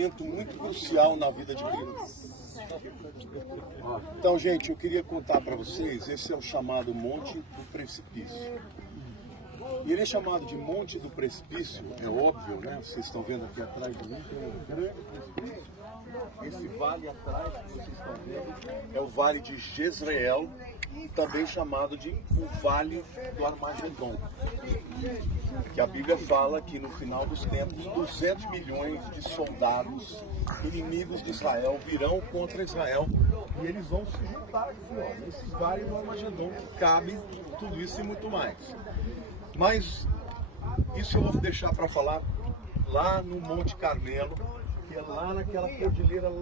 Momento muito crucial na vida de Cristo. Então, gente, eu queria contar para vocês, esse é o chamado Monte do Precipício. E ele é chamado de Monte do Precipício, é óbvio, né? Vocês estão vendo aqui atrás de mim, tem um grande precipício. Esse vale atrás que vocês estão vendo é o Vale de Jezreel, também chamado de o Vale do Armagedon. Que a Bíblia fala que no final dos tempos, 200 milhões de soldados inimigos de Israel virão contra Israel e eles vão se juntar aqui, ó, nesses vales do Armagedon, que cabe tudo isso e muito mais. Mas isso eu vou deixar para falar lá no Monte Carmelo, que é lá naquela cordilheira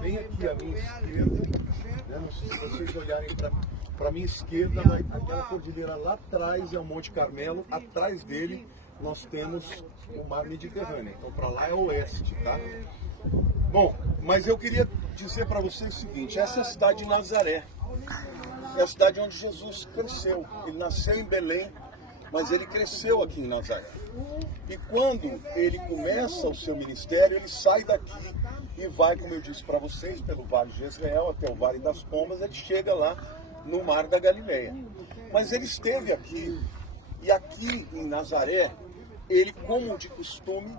bem aqui à minha esquerda, né? Se vocês olharem para a minha esquerda, aquela cordilheira lá atrás é o Monte Carmelo, atrás dele nós temos o mar Mediterrâneo, então para lá é oeste, tá? Bom, mas eu queria dizer para vocês o seguinte, essa é a cidade de Nazaré, é a cidade onde Jesus cresceu, ele nasceu em Belém, mas ele cresceu aqui em Nazaré. E quando ele começa o seu ministério, ele sai daqui e vai, como eu disse para vocês, pelo Vale de Jezreel até o Vale das Pombas, ele chega lá no Mar da Galileia. Mas ele esteve aqui, e aqui em Nazaré, ele, como de costume,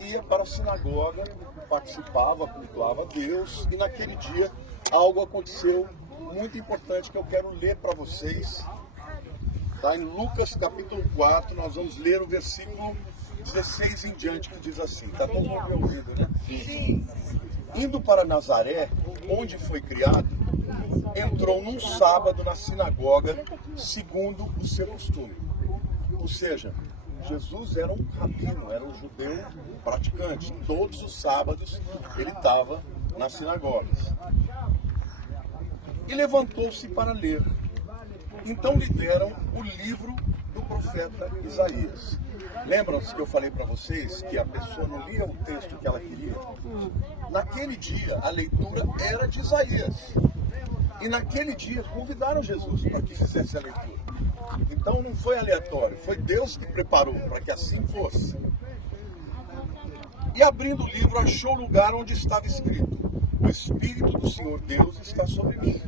ia para a sinagoga, participava, cultuava a Deus, e naquele dia algo aconteceu muito importante que eu quero ler para vocês. Está em Lucas capítulo 4, nós vamos ler o versículo 16 em diante, que diz assim, está todo mundo me ouvindo, né? Sim. Indo para Nazaré, onde foi criado, entrou num sábado na sinagoga, segundo o seu costume. Ou seja, Jesus era um rabino, era um judeu praticante. Todos os sábados ele estava nas sinagogas. E levantou-se para ler. Então lhe deram o livro do profeta Isaías. Lembram-se que eu falei para vocês que a pessoa não lia o texto que ela queria? Naquele dia, a leitura era de Isaías. E naquele dia convidaram Jesus para que fizesse a leitura. Então não foi aleatório, foi Deus que preparou para que assim fosse. E abrindo o livro, achou o lugar onde estava escrito: o Espírito do Senhor Deus está sobre mim,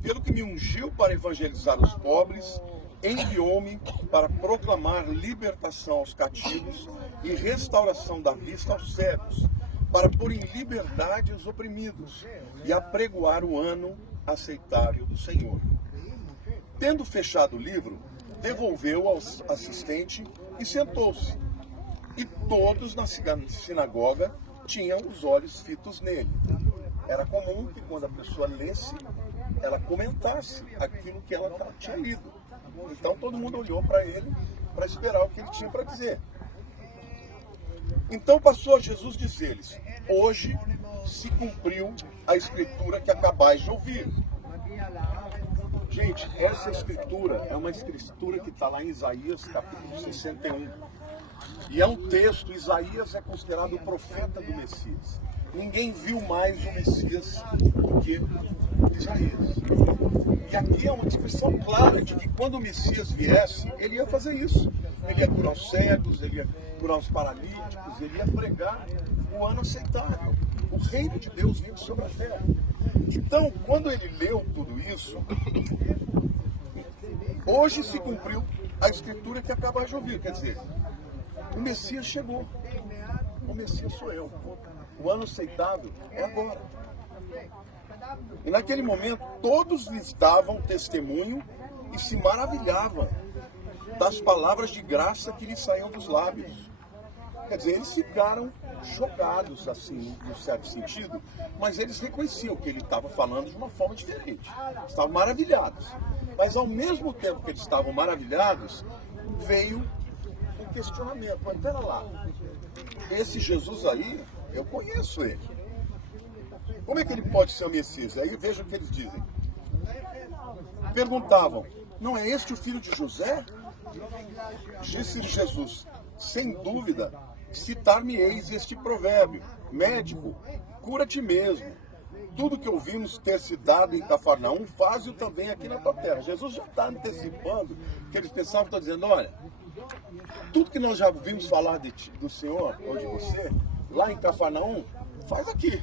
pelo que me ungiu para evangelizar os pobres, enviou-me para proclamar libertação aos cativos e restauração da vista aos cegos, para pôr em liberdade os oprimidos e apregoar o ano aceitável do Senhor. Tendo fechado o livro, devolveu ao assistente e sentou-se. E todos na sinagoga tinham os olhos fitos nele. Era comum que quando a pessoa lesse, ela comentasse aquilo que ela tinha lido. Então todo mundo olhou para ele para esperar o que ele tinha para dizer. Então passou Jesus a dizer-lhes: hoje se cumpriu a escritura que acabais de ouvir. Gente, essa escritura é uma escritura que está lá em Isaías capítulo 61. E é um texto, Isaías é considerado o profeta do Messias. Ninguém viu mais o Messias do que Isaías. E aqui é uma descrição clara de que quando o Messias viesse, ele ia fazer isso. Ele ia curar os cegos, ele ia curar os paralíticos, ele ia pregar o ano aceitável. O reino de Deus vindo sobre a terra. Então, quando ele leu tudo isso, hoje se cumpriu a escritura que acabou de ouvir. Quer dizer, o Messias chegou. O Messias sou eu. O ano aceitável é agora. E naquele momento, todos lhes davam testemunho e se maravilhavam das palavras de graça que lhes saíam dos lábios. Quer dizer, eles ficaram chocados, assim, num certo sentido, mas eles reconheciam que ele estava falando de uma forma diferente. Estavam maravilhados. Mas ao mesmo tempo que eles estavam maravilhados, veio um questionamento. Mas pera lá, esse Jesus aí, eu conheço ele. Como é que ele pode ser o Messias? Aí veja o que eles dizem. Perguntavam: não é este o filho de José? Disse Jesus: sem dúvida, citar-me-eis este provérbio: médico, cura-te mesmo. Tudo que ouvimos ter se dado em Cafarnaum, faz-o também aqui na tua terra. Jesus já está antecipando, que eles pensavam, está dizendo: olha, tudo que nós já ouvimos falar do Senhor, ou de você, lá em Cafarnaum, faz aqui.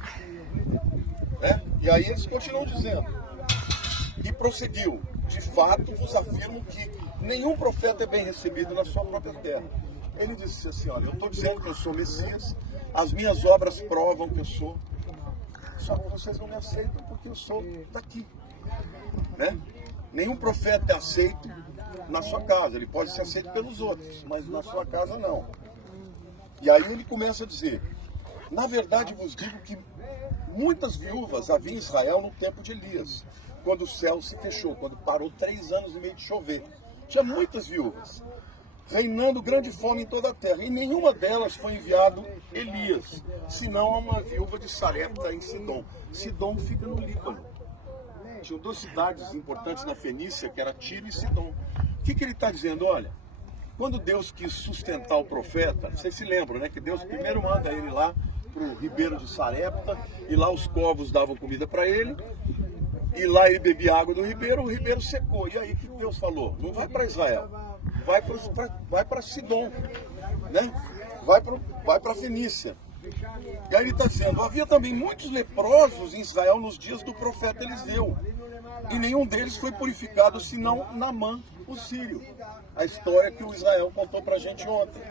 Né? E aí eles continuam dizendo. E prosseguiu, de fato vos afirmo que nenhum profeta é bem recebido na sua própria terra. Ele disse assim, olha, eu estou dizendo que eu sou Messias, as minhas obras provam que eu sou, só que vocês não me aceitam porque eu sou daqui. Né? Nenhum profeta é aceito na sua casa, ele pode ser aceito pelos outros, mas na sua casa não. E aí ele começa a dizer, na verdade vos digo que muitas viúvas havia em Israel no tempo de Elias, quando o céu se fechou, quando parou 3 anos e meio de chover. Tinha muitas viúvas, reinando grande fome em toda a terra, e nenhuma delas foi enviado Elias, senão a uma viúva de Sarepta em Sidom. Sidom fica no Líbano. Tinham 2 cidades importantes na Fenícia, que era Tiro e Sidom. O que ele está dizendo? Olha, quando Deus quis sustentar o profeta, vocês se lembram, né? Que Deus primeiro manda ele lá para o ribeiro de Sarepta, e lá os corvos davam comida para ele, e lá ele bebia água do ribeiro, o ribeiro secou. E aí o que Deus falou? Não vai para Israel, vai para Sidom, né? Vai para a Fenícia. E aí ele está dizendo, havia também muitos leprosos em Israel nos dias do profeta Eliseu, e nenhum deles foi purificado, senão Naamã, o sírio. A história que o Israel contou para a gente ontem.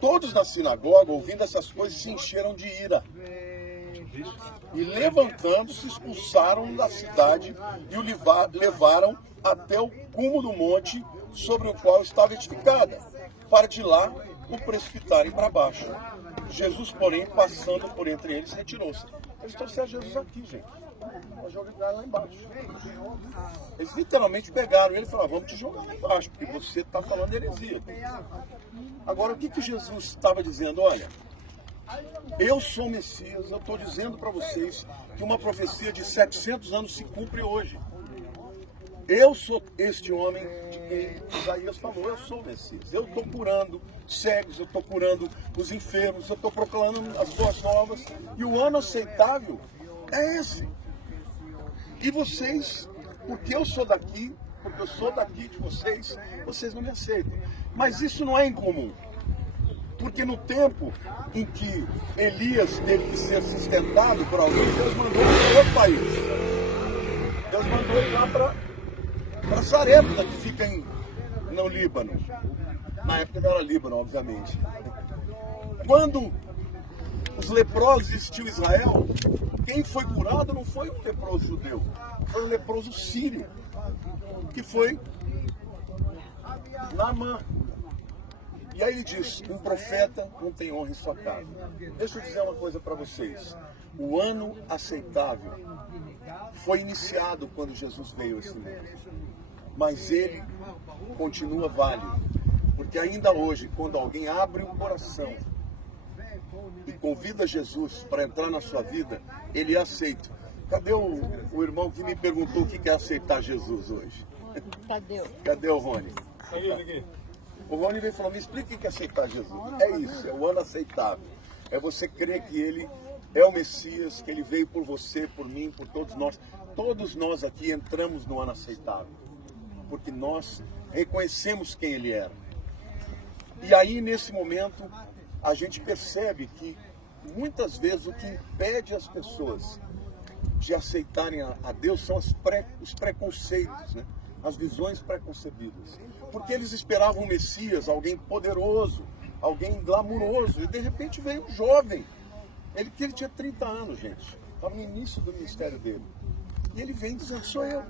Todos na sinagoga, ouvindo essas coisas, se encheram de ira. E levantando-se, expulsaram da cidade e o levaram até o cume do monte sobre o qual estava edificada, para de lá o precipitarem para baixo. Jesus, porém, passando por entre eles, retirou-se. Eles trouxeram Jesus aqui, gente, para jogar lá embaixo. Eles literalmente pegaram ele e falaram, vamos te jogar lá embaixo, porque você está falando heresia. Agora, o que Jesus estava dizendo? Olha, eu sou o Messias, eu estou dizendo para vocês que uma profecia de 700 anos se cumpre hoje. Eu sou este homem de quem Isaías falou, eu sou o Messias. Eu estou curando cegos, eu estou curando os enfermos, eu estou proclamando as boas novas. E o ano aceitável é esse. E vocês, porque eu sou daqui, porque eu sou daqui de vocês, vocês não me aceitam. Mas isso não é incomum. Porque no tempo em que Elias teve que ser sustentado por alguém, Deus mandou ele para outro país. Deus mandou ele lá para Sarepta, que fica no Líbano. Na época não era Líbano, obviamente. Quando os leprosos existiu em Israel, quem foi curado não foi um leproso judeu, foi um leproso sírio, que foi Naamã. E aí ele diz, um profeta não tem honra em sua casa. Deixa eu dizer uma coisa para vocês. O ano aceitável foi iniciado quando Jesus veio a esse mundo. Mas ele continua válido. Porque ainda hoje, quando alguém abre o coração e convida Jesus para entrar na sua vida, ele é aceito. Cadê o irmão que me perguntou o que é aceitar Jesus hoje? Cadê o Rony? O Rony veio falando, me explica o que é aceitar Jesus. É isso, é o ano aceitável. É você crer que ele é o Messias, que ele veio por você, por mim, por todos nós. Todos nós aqui entramos no ano aceitável, porque nós reconhecemos quem ele era. E aí, nesse momento, a gente percebe que muitas vezes o que impede as pessoas de aceitarem a Deus são os preconceitos, né? As visões preconcebidas. Porque eles esperavam um Messias, alguém poderoso, alguém glamuroso, e de repente veio um jovem. Ele tinha 30 anos, gente. Estava no início do ministério dele. E ele vem dizendo, sou eu.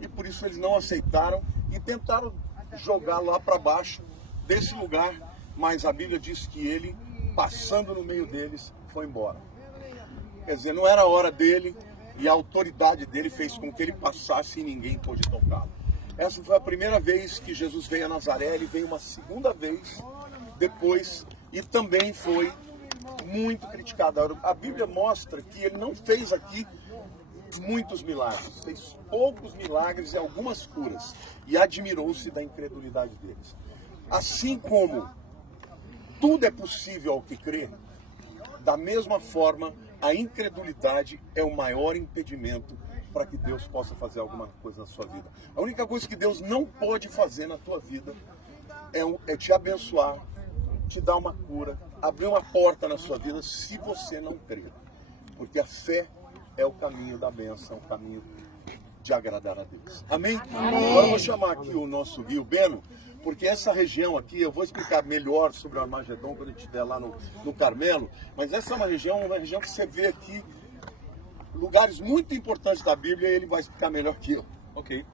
E por isso eles não aceitaram e tentaram jogar lá para baixo desse lugar. Mas a Bíblia diz que ele, passando no meio deles, foi embora. Quer dizer, não era a hora dele e a autoridade dele fez com que ele passasse e ninguém pôde tocá-lo. Essa foi a primeira vez que Jesus veio a Nazaré, ele veio uma segunda vez depois e também foi muito criticado. A Bíblia mostra que ele não fez aqui muitos milagres, fez poucos milagres e algumas curas, e admirou-se da incredulidade deles. Assim como tudo é possível ao que crê, da mesma forma a incredulidade é o maior impedimento para que Deus possa fazer alguma coisa na sua vida. A única coisa que Deus não pode fazer na tua vida é te abençoar, te dar uma cura, abrir uma porta na sua vida se você não crer. Porque a fé é o caminho da bênção, o caminho de agradar a Deus. Amém? Amém. Agora eu vou chamar aqui o nosso guia, o Beno, porque essa região aqui, eu vou explicar melhor sobre o Armagedon quando a gente estiver lá no Carmelo, mas essa é uma região que você vê aqui lugares muito importantes da Bíblia e ele vai explicar melhor que eu. Ok.